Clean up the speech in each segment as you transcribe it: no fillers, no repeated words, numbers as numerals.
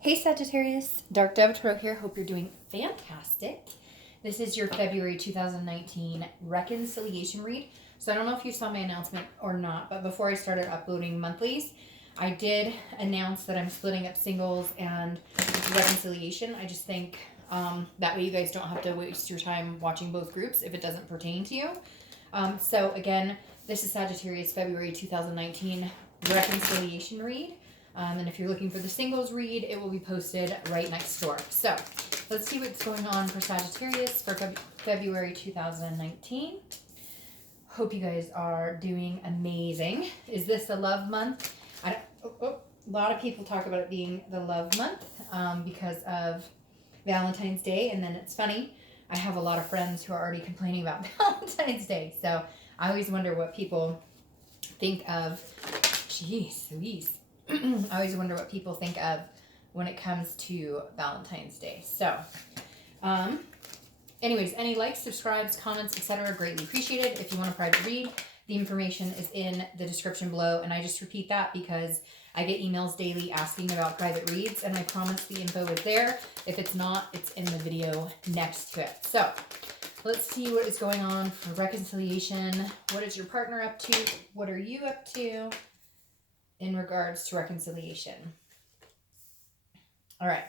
Hey Sagittarius, Dark Dove Tarot here. Hope you're doing fantastic. This is your February 2019 reconciliation read. So I don't know if you saw my announcement or not, but before I started uploading monthlies, I did announce that I'm splitting up singles and reconciliation. I just think that way you guys don't have to waste your time watching both groups if it doesn't pertain to you. So again, this is Sagittarius February 2019 reconciliation read. And if you're looking for the singles read, it will be posted right next door. So let's see what's going on for Sagittarius for February 2019. Hope you guys are doing amazing. Is this a love month? A lot of people talk about it being the love month because of Valentine's Day. And then it's funny, I have a lot of friends who are already complaining about Valentine's Day. So I always wonder what people think of. Jeez Louise. I always wonder what people think of when it comes to Valentine's Day. So, anyways, any likes, subscribes, comments, etc. greatly appreciated. If you want a private read, the information is in the description below. And I just repeat that because I get emails daily asking about private reads, and I promise the info is there. If it's not, it's in the video next to it. So, let's see what is going on for reconciliation. What is your partner up to? What are you up to in regards to reconciliation? All right.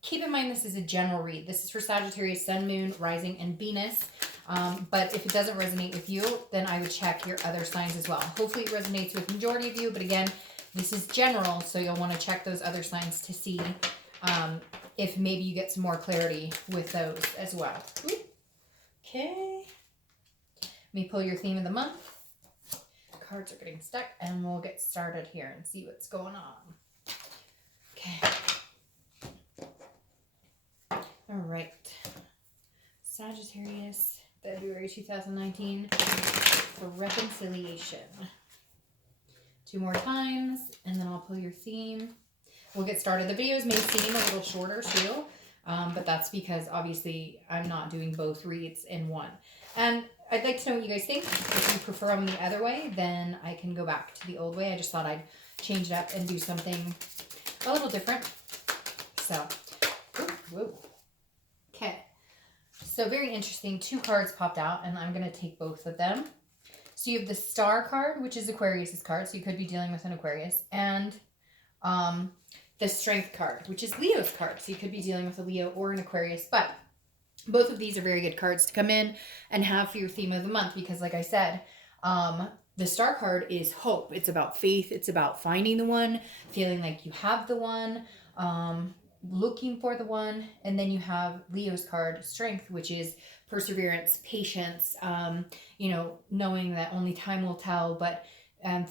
Keep in mind this is a general read. This is for Sagittarius, Sun, Moon, Rising, and Venus. But if it doesn't resonate with you, then I would check your other signs as well. Hopefully it resonates with the majority of you. But again, this is general, so you'll want to check those other signs to see if maybe you get some more clarity with those as well. Okay. Let me pull your theme of the month. Cards are getting stuck, and we'll get started here and see what's going on. Okay. All right. Sagittarius, February 2019 for reconciliation. 2 more times, and then I'll pull your theme. We'll get started. The videos may seem a little shorter too, but that's because obviously I'm not doing both reads in one. And I'd like to know what you guys think. If you prefer them the other way, then I can go back to the old way. I just thought I'd change it up and do something a little different. So, whoa. Okay. So very interesting. 2 cards popped out, and I'm going to take both of them. So you have the Star card, which is Aquarius's card, so you could be dealing with an Aquarius, and the Strength card, which is Leo's card, so you could be dealing with a Leo or an Aquarius, but both of these are very good cards to come in and have for your theme of the month because, like I said, the Star card is hope. It's about faith. It's about finding the one, feeling like you have the one, looking for the one. And then you have Leo's card, Strength, which is perseverance, patience, knowing that only time will tell, but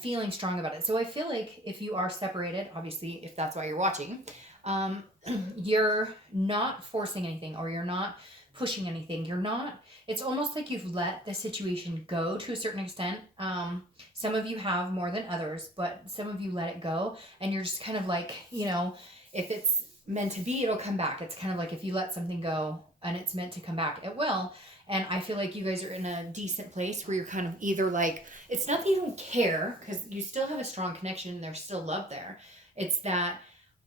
feeling strong about it. So I feel like if you are separated, obviously, if that's why you're watching, you're not forcing anything, or you're not pushing anything. It's almost like you've let the situation go to a certain extent. Some of you have more than others, but some of you let it go, and you're just kind of like, if it's meant to be, it'll come back. It's kind of like if you let something go and it's meant to come back, it will. And I feel like you guys are in a decent place where you're kind of either like, it's not that you don't care, because you still have a strong connection and there's still love there. It's that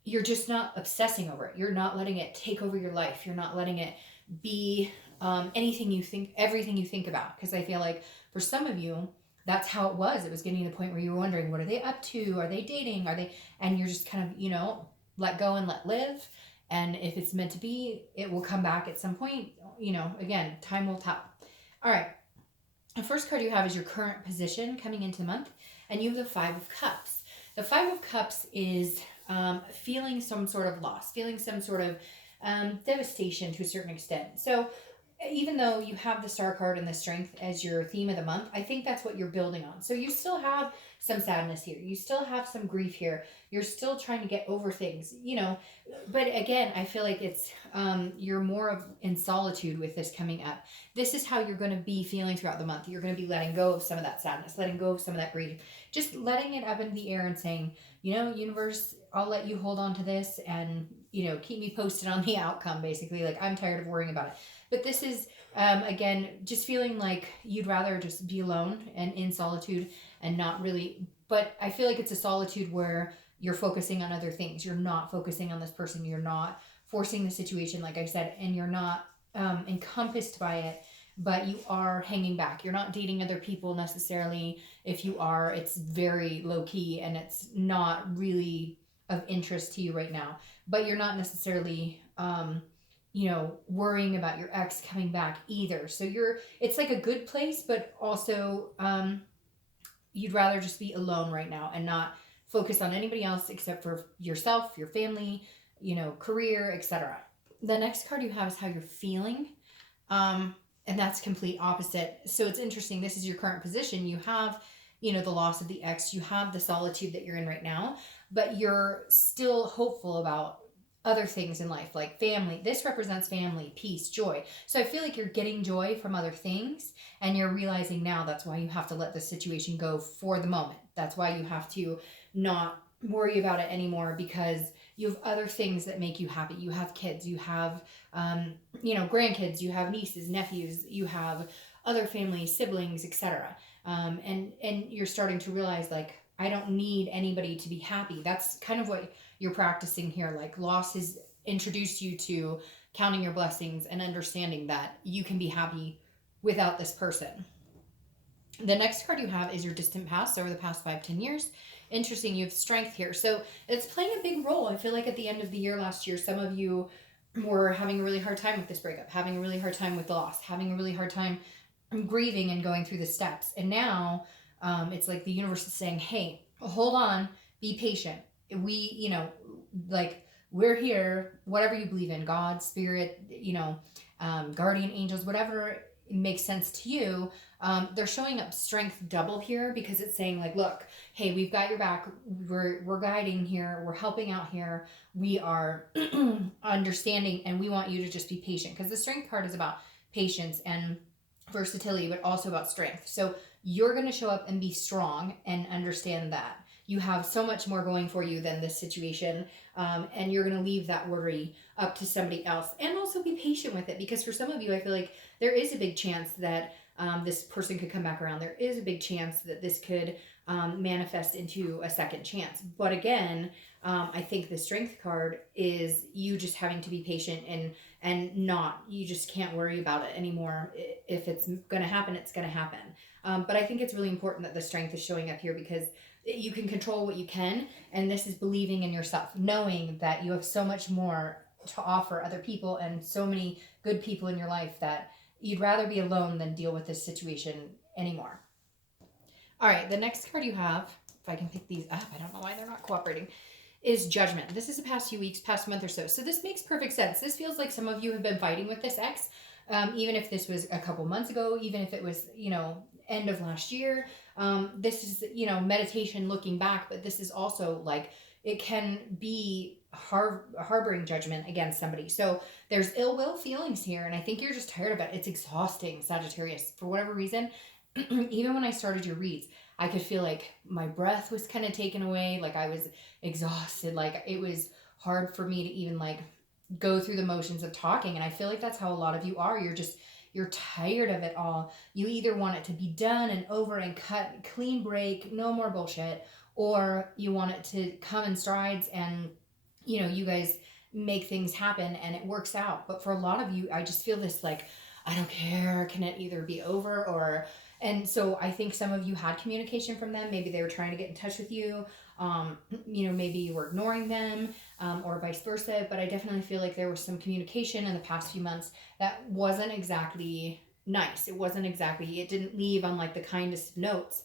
you're just not obsessing over it. You're not letting it take over your life. You're not letting it be everything you think about. Because I feel like for some of you, that's how it was. It was getting to the point where you were wondering, what are they up to? Are they dating? And you're just kind of, let go and let live. And if it's meant to be, it will come back at some point. Again, time will tell. All right. The first card you have is your current position coming into the month. And you have the 5 of Cups. The 5 of Cups is feeling some sort of loss, feeling some sort of devastation to a certain extent. So even though you have the Star card and the Strength as your theme of the month, I think that's what you're building on. So you still have some sadness here. You still have some grief here. You're still trying to get over things, but again, I feel like it's, you're more in solitude with this coming up. This is how you're going to be feeling throughout the month. You're going to be letting go of some of that sadness, letting go of some of that grief, just letting it up into the air and saying, universe, I'll let you hold on to this and, keep me posted on the outcome, basically. Like, I'm tired of worrying about it. But this is, again, just feeling like you'd rather just be alone and in solitude and not really, but I feel like it's a solitude where you're focusing on other things. You're not focusing on this person. You're not forcing the situation, like I said, and you're not encompassed by it, but you are hanging back. You're not dating other people necessarily. If you are, it's very low key and it's not really of interest to you right now. But you're not necessarily, worrying about your ex coming back either. So it's like a good place, but also you'd rather just be alone right now and not focus on anybody else except for yourself, your family, career, etc. The next card you have is how you're feeling. And that's complete opposite. So it's interesting. This is your current position. You have, the loss of the ex. You have the solitude that you're in right now, but you're still hopeful about other things in life, like family. This represents family, peace, joy. So I feel like you're getting joy from other things, and you're realizing now that's why you have to let this situation go for the moment. That's why you have to not worry about it anymore, because you have other things that make you happy. You have kids, you have, grandkids, you have nieces, nephews, you have other family, siblings, etc. And you're starting to realize, like, I don't need anybody to be happy. That's kind of what you're practicing here. Like, loss has introduced you to counting your blessings and understanding that you can be happy without this person. The next card you have is your distant past, over the past 5-10 years. Interesting, you have strength here. So it's playing a big role. I feel like at the end of the year last year, some of you were having a really hard time with this breakup, having a really hard time with the loss, having a really hard time grieving and going through the steps. And now it's like the universe is saying, hey, hold on, be patient. We're here, whatever you believe in, God, spirit, guardian angels, whatever makes sense to you. They're showing up strength double here, because it's saying, like, look, hey, we've got your back. We're guiding here. We're helping out here. We are understanding, and we want you to just be patient, because the strength card is about patience and versatility, but also about strength. So you're going to show up and be strong and understand that you have so much more going for you than this situation. And you're going to leave that worry up to somebody else, and also be patient with it, because for some of you, I feel like there is a big chance that this person could come back around. There is a big chance that this could manifest into a second chance. But again, I think the strength card is you just having to be patient and you just can't worry about it anymore. If it's going to happen, it's going to happen. But I think it's really important that the strength is showing up here, because you can control what you can. And this is believing in yourself, knowing that you have so much more to offer other people and so many good people in your life that you'd rather be alone than deal with this situation anymore. All right, the next card you have, if I can pick these up, I don't know why they're not cooperating, is Judgment. This is the past few weeks, past month or so. So this makes perfect sense. This feels like some of you have been fighting with this ex, even if this was a couple months ago, even if it was, end of last year. This is, meditation looking back, but this is also like, it can be harboring judgment against somebody. So there's ill will feelings here, and I think you're just tired of it. It's exhausting, Sagittarius. For whatever reason, even when I started your reads, I could feel like my breath was kind of taken away. Like I was exhausted. Like it was hard for me to even like go through the motions of talking. And I feel like that's how a lot of you are. You're tired of it all. You either want it to be done and over and cut, clean break, no more bullshit, or you want it to come in strides and, you guys make things happen and it works out. But for a lot of you, I just feel this like, I don't care. Can it either be over or... And so I think some of you had communication from them. Maybe they were trying to get in touch with you. Maybe you were ignoring them, or vice versa. But I definitely feel like there was some communication in the past few months that wasn't exactly nice. It didn't leave on like the kindest notes.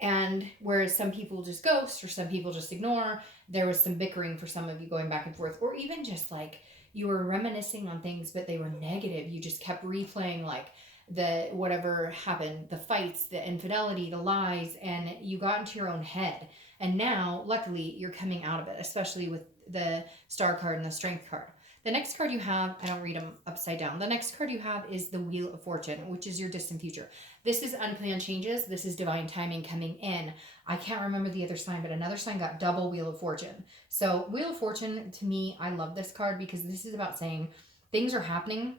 And whereas some people just ghost or some people just ignore, there was some bickering for some of you going back and forth, or even just like you were reminiscing on things, but they were negative. You just kept replaying like the whatever happened, the fights, the infidelity, the lies, and you got into your own head. And now, luckily, you're coming out of it, especially with the Star card and the Strength card. The next card you have, I don't read them upside down. The next card you have is the Wheel of Fortune, which is your distant future. This is unplanned changes. This is divine timing coming in. I can't remember the other sign, but another sign got double Wheel of Fortune. So Wheel of Fortune, to me, I love this card because this is about saying things are happening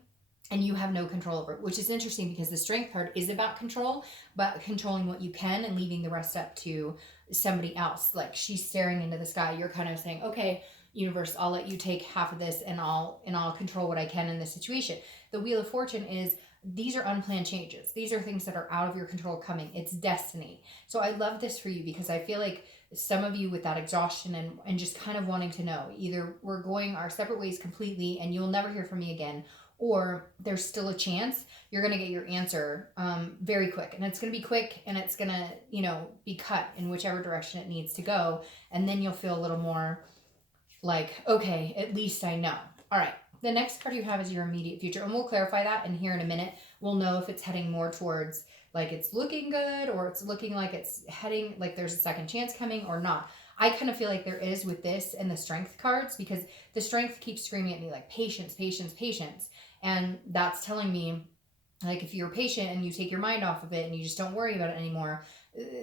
and you have no control over it, which is interesting because the Strength card is about control, but controlling what you can and leaving the rest up to somebody else. Like she's staring into the sky. You're kind of saying, okay, universe, I'll let you take half of this, and I'll control what I can in this situation. The Wheel of Fortune is, these are unplanned changes. These are things that are out of your control coming. It's destiny. So I love this for you, because I feel like some of you with that exhaustion and just kind of wanting to know, either we're going our separate ways completely and you'll never hear from me again, or there's still a chance you're going to get your answer very quick. And it's going to be quick, and it's going to, be cut in whichever direction it needs to go. And then you'll feel a little more like, okay, at least I know. All right. The next card you have is your immediate future. And we'll clarify that in here in a minute. We'll know if it's heading more towards like it's looking good, or it's looking like it's heading like there's a second chance coming or not. I kind of feel like there is with this and the strength cards, because the strength keeps screaming at me like patience, patience, patience. And that's telling me, like, if you're patient and you take your mind off of it and you just don't worry about it anymore,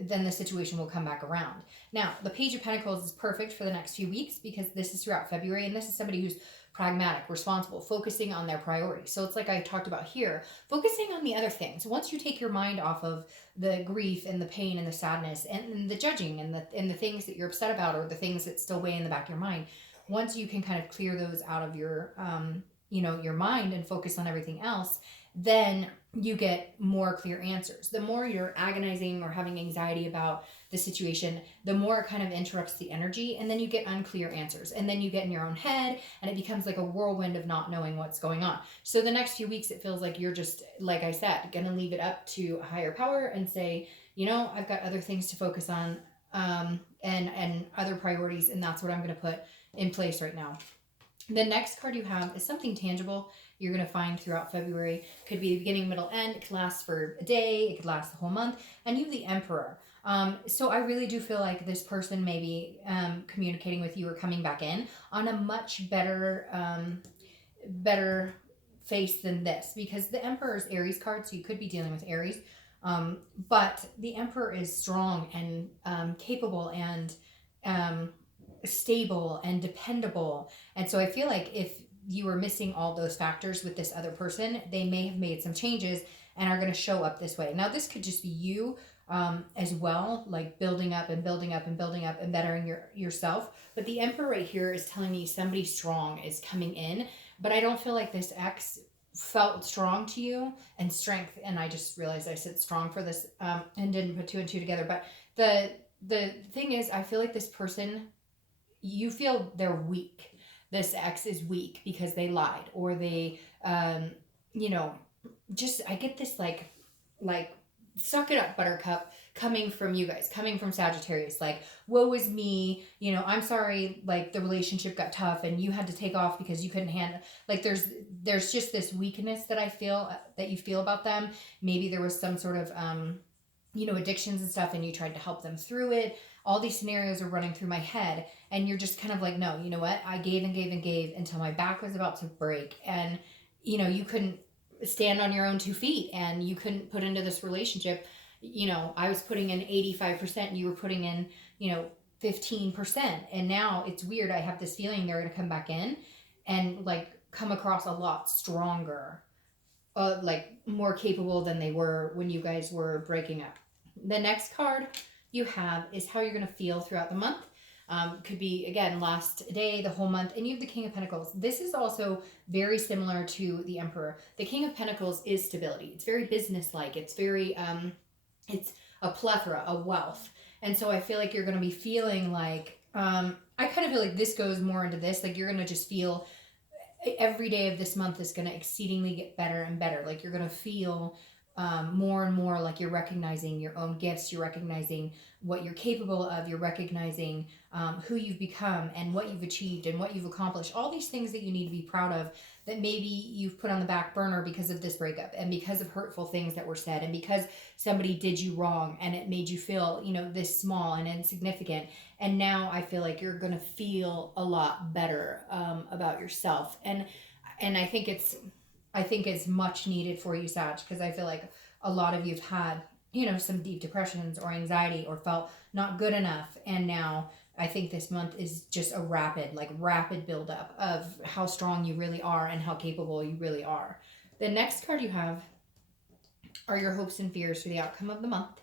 then the situation will come back around. Now, the Page of Pentacles is perfect for the next few weeks, because this is throughout February, and this is somebody who's pragmatic, responsible, focusing on their priorities. So it's like I talked about here, focusing on the other things. Once you take your mind off of the grief and the pain and the sadness and the judging and the things that you're upset about, or the things that still weigh in the back of your mind, once you can kind of clear those out of your your mind and focus on everything else, then you get more clear answers. The more you're agonizing or having anxiety about the situation, the more it kind of interrupts the energy, and then you get unclear answers, and then you get in your own head, and it becomes like a whirlwind of not knowing what's going on. So the next few weeks, it feels like you're just, like I said, going to leave it up to a higher power and say, I've got other things to focus on, and other priorities, and that's what I'm going to put in place right now. The next card you have is something tangible you're going to find throughout February. Could be the beginning, middle, end. It could last for a day. It could last the whole month. And you have the Emperor. So I really do feel like this person may be communicating with you or coming back in on a much better face than this, because the Emperor is Aries card, so you could be dealing with Aries. But the Emperor is strong and capable and stable and dependable. And so I feel like if you were missing all those factors with this other person, they may have made some changes and are going to show up this way. Now, this could just be you as well, like building up and building up and building up and bettering yourself. But the Emperor right here is telling me somebody strong is coming in, but I don't feel like this ex felt strong to you and strength. And I just realized I said strong for this and didn't put two and two together. But the thing is, I feel like this person, you feel they're weak. This ex is weak because they lied, or they, just, I get this like, suck it up, buttercup, coming from you guys, coming from Sagittarius, like, woe is me, I'm sorry, like, the relationship got tough and you had to take off because you couldn't handle, like, there's just this weakness that I feel, that you feel about them. Maybe there was some sort of, addictions and stuff, and you tried to help them through it. All these scenarios are running through my head, and you're just kind of like, no, you know what? I gave and gave and gave until my back was about to break, and, you couldn't stand on your own 2 feet, and you couldn't put into this relationship. I was putting in 85%, and you were putting in, 15%. And now it's weird. I have this feeling they're going to come back in and like come across a lot stronger, like more capable than they were when you guys were breaking up. The next card you have is how you're going to feel throughout the month. Could be, again, last day, the whole month. And you have the King of Pentacles. This is also very similar to the Emperor. The King of Pentacles is stability. It's very business-like. It's very, it's a plethora, a wealth. And so I feel like you're going to be feeling like, I kind of feel like this goes more into this. Like, you're going to just feel every day of this month is going to exceedingly get better and better. Like, you're going to feel more and more like you're recognizing your own gifts. You're recognizing what you're capable of. You're recognizing who you've become and what you've achieved and what you've accomplished. All these things that you need to be proud of that maybe you've put on the back burner because of this breakup and because of hurtful things that were said and because somebody did you wrong and it made you feel, this small and insignificant. And now I feel like you're going to feel a lot better about yourself. And I think it's much needed for you, Sag, because I feel like a lot of you've had, some deep depressions or anxiety or felt not good enough. And now I think this month is just a rapid buildup of how strong you really are and how capable you really are. The next card you have are your hopes and fears for the outcome of the month.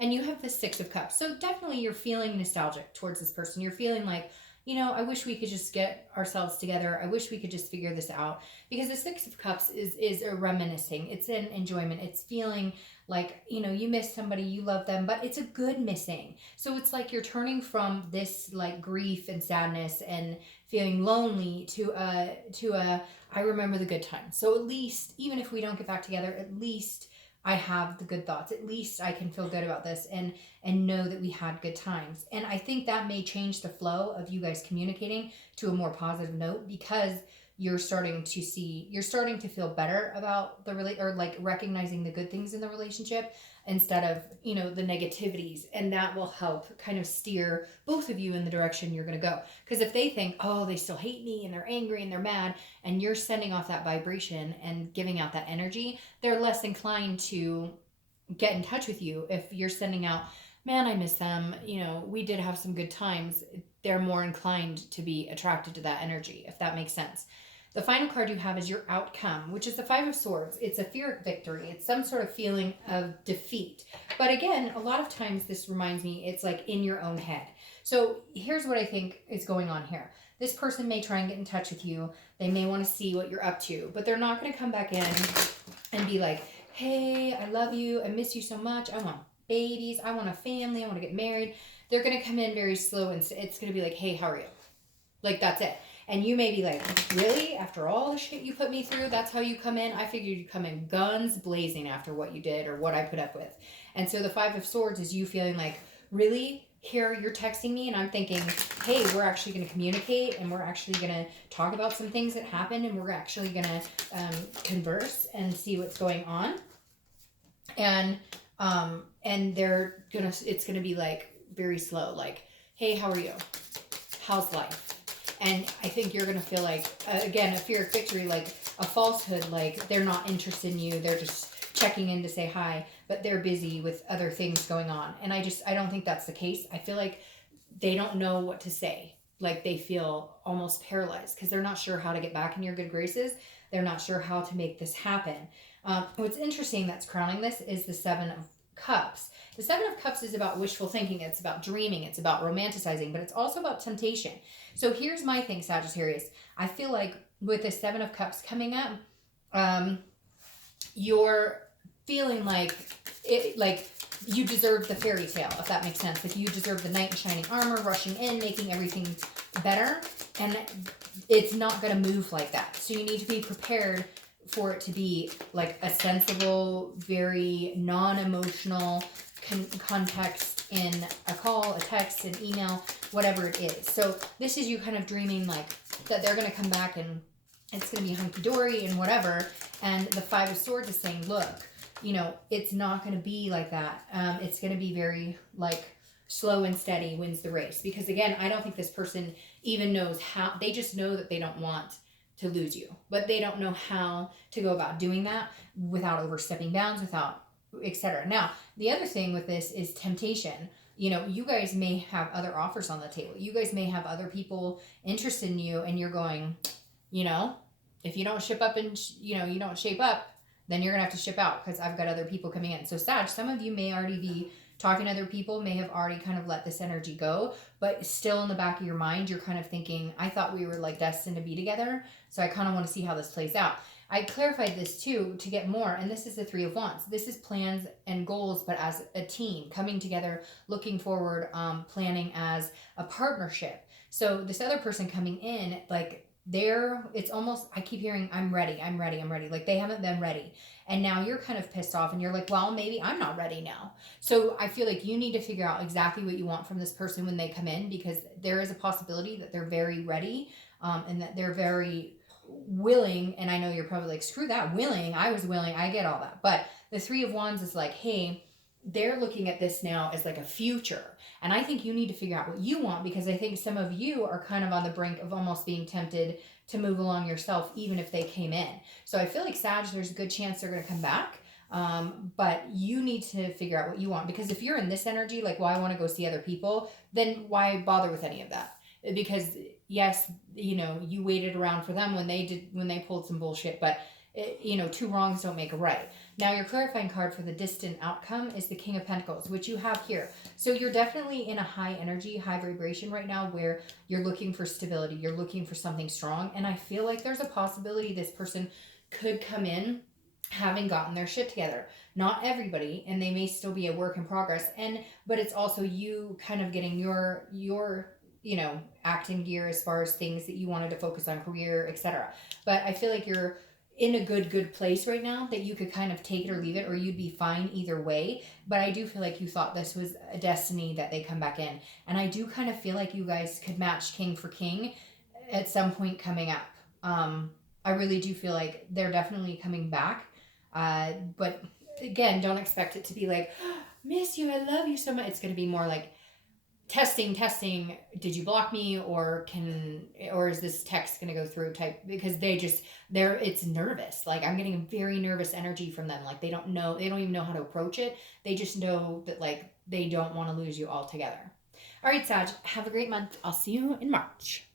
And you have the Six of Cups. So definitely you're feeling nostalgic towards this person. You're feeling like, you know, I wish we could just get ourselves together. I wish we could just figure this out. Because the Six of Cups is a reminiscing. It's an enjoyment. It's feeling like, you know, you miss somebody, you love them, but it's a good missing. So it's like you're turning from this like grief and sadness and feeling lonely to I remember the good times. So at least, even if we don't get back together, at least I have the good thoughts. At least I can feel good about this and know that we had good times. And I think that may change the flow of you guys communicating to a more positive note, because you're starting to feel better about or like recognizing the good things in the relationship instead of, you know, the negativities. And that will help kind of steer both of you in the direction you're going to go. Because if they think, oh, they still hate me and they're angry and they're mad, and you're sending off that vibration and giving out that energy, they're less inclined to get in touch with you. If you're sending out, man, I miss them, you know, we did have some good times, they're more inclined to be attracted to that energy, if that makes sense. The final card you have is your outcome, which is the Five of Swords. It's a fear of victory. It's some sort of feeling of defeat. But again, a lot of times this reminds me, it's like in your own head. So here's what I think is going on here. This person may try and get in touch with you. They may want to see what you're up to, but they're not going to come back in and be like, hey, I love you. I miss you so much. I want babies. I want a family. I want to get married. They're going to come in very slow, and it's going to be like, hey, how are you? Like, that's it. And you may be like, really? After all the shit you put me through, that's how you come in? I figured you'd come in guns blazing after what you did or what I put up with. And so the Five of Swords is you feeling like, really? Here you're texting me and I'm thinking, hey, we're actually going to communicate and we're actually going to talk about some things that happened and we're actually going to converse and see what's going on. And it's going to be like very slow, like, hey, how are you? How's life? And I think you're going to feel like, again, a fear of victory, like a falsehood, like they're not interested in you. They're just checking in to say hi, but they're busy with other things going on. And I don't think that's the case. I feel like they don't know what to say. Like they feel almost paralyzed because they're not sure how to get back in your good graces. They're not sure how to make this happen. What's interesting that's crowning this is the Seven of Cups. The Seven of Cups is about wishful thinking. It's about dreaming. It's about romanticizing, but it's also about temptation. So here's my thing, Sagittarius. I feel like with the Seven of Cups coming up, you're feeling like you deserve the fairy tale, if that makes sense. Like you deserve the knight in shining armor, rushing in, making everything better. And it's not going to move like that. So you need to be prepared for it to be like a sensible, very non-emotional context in a call, a text, an email, whatever it is. So this is you kind of dreaming like that they're going to come back and it's going to be hunky-dory and whatever. And the Five of Swords is saying, look, you know, it's not going to be like that. It's going to be very like slow and steady wins the race. Because again, I don't think this person even knows how. They just know that they don't want to lose you, but they don't know how to go about doing that without overstepping bounds, without etc. Now, the other thing with this is temptation. You know, you guys may have other offers on the table. You guys may have other people interested in you, and you're going, you know, if you don't ship up and, you don't shape up, then you're going to have to ship out because I've got other people coming in. So, Sag, some of you may already be talking to other people, may have already kind of let this energy go, but still in the back of your mind, you're kind of thinking, I thought we were like destined to be together. So I kind of want to see how this plays out. I clarified this too to get more, and this is the Three of Wands. This is plans and goals, but as a team, coming together, looking forward, planning as a partnership. So this other person coming in, like it's almost, I keep hearing, I'm ready. Like they haven't been ready. And now you're kind of pissed off and you're like, well, maybe I'm not ready now. So I feel like you need to figure out exactly what you want from this person when they come in, because there is a possibility that they're very ready, and that they're very willing. And I know you're probably like, screw that, willing. I was willing. I get all that. But the Three of Wands is like, hey, they're looking at this now as like a future. And I think you need to figure out what you want, because I think some of you are kind of on the brink of almost being tempted to move along yourself, even if they came in. So I feel like Sag, there's a good chance they're going to come back. But you need to figure out what you want, because if you're in this energy, like, well, I want to go see other people, then why bother with any of that? Because yes, you waited around for them when they pulled some bullshit, but two wrongs don't make a right. Now, your clarifying card for the distant outcome is the King of Pentacles, which you have here. So you're definitely in a high energy, high vibration right now where you're looking for stability. You're looking for something strong. And I feel like there's a possibility this person could come in having gotten their shit together. Not everybody, and they may still be a work in progress. But it's also you kind of getting your acting gear as far as things that you wanted to focus on, career, etc. But I feel like you're in a good place right now that you could kind of take it or leave it, or you'd be fine either way. But I do feel like you thought this was a destiny that they come back in. And I do kind of feel like you guys could match king for king at some point coming up. I really do feel like they're definitely coming back. But again, don't expect it to be like, oh, miss you, I love you so much. It's going to be more like, testing, did you block me, or is this text going to go through type, because it's nervous. Like, I'm getting a very nervous energy from them. Like, they don't even know how to approach it. They just know that, like, they don't want to lose you altogether. All right, Sag, have a great month. I'll see you in March.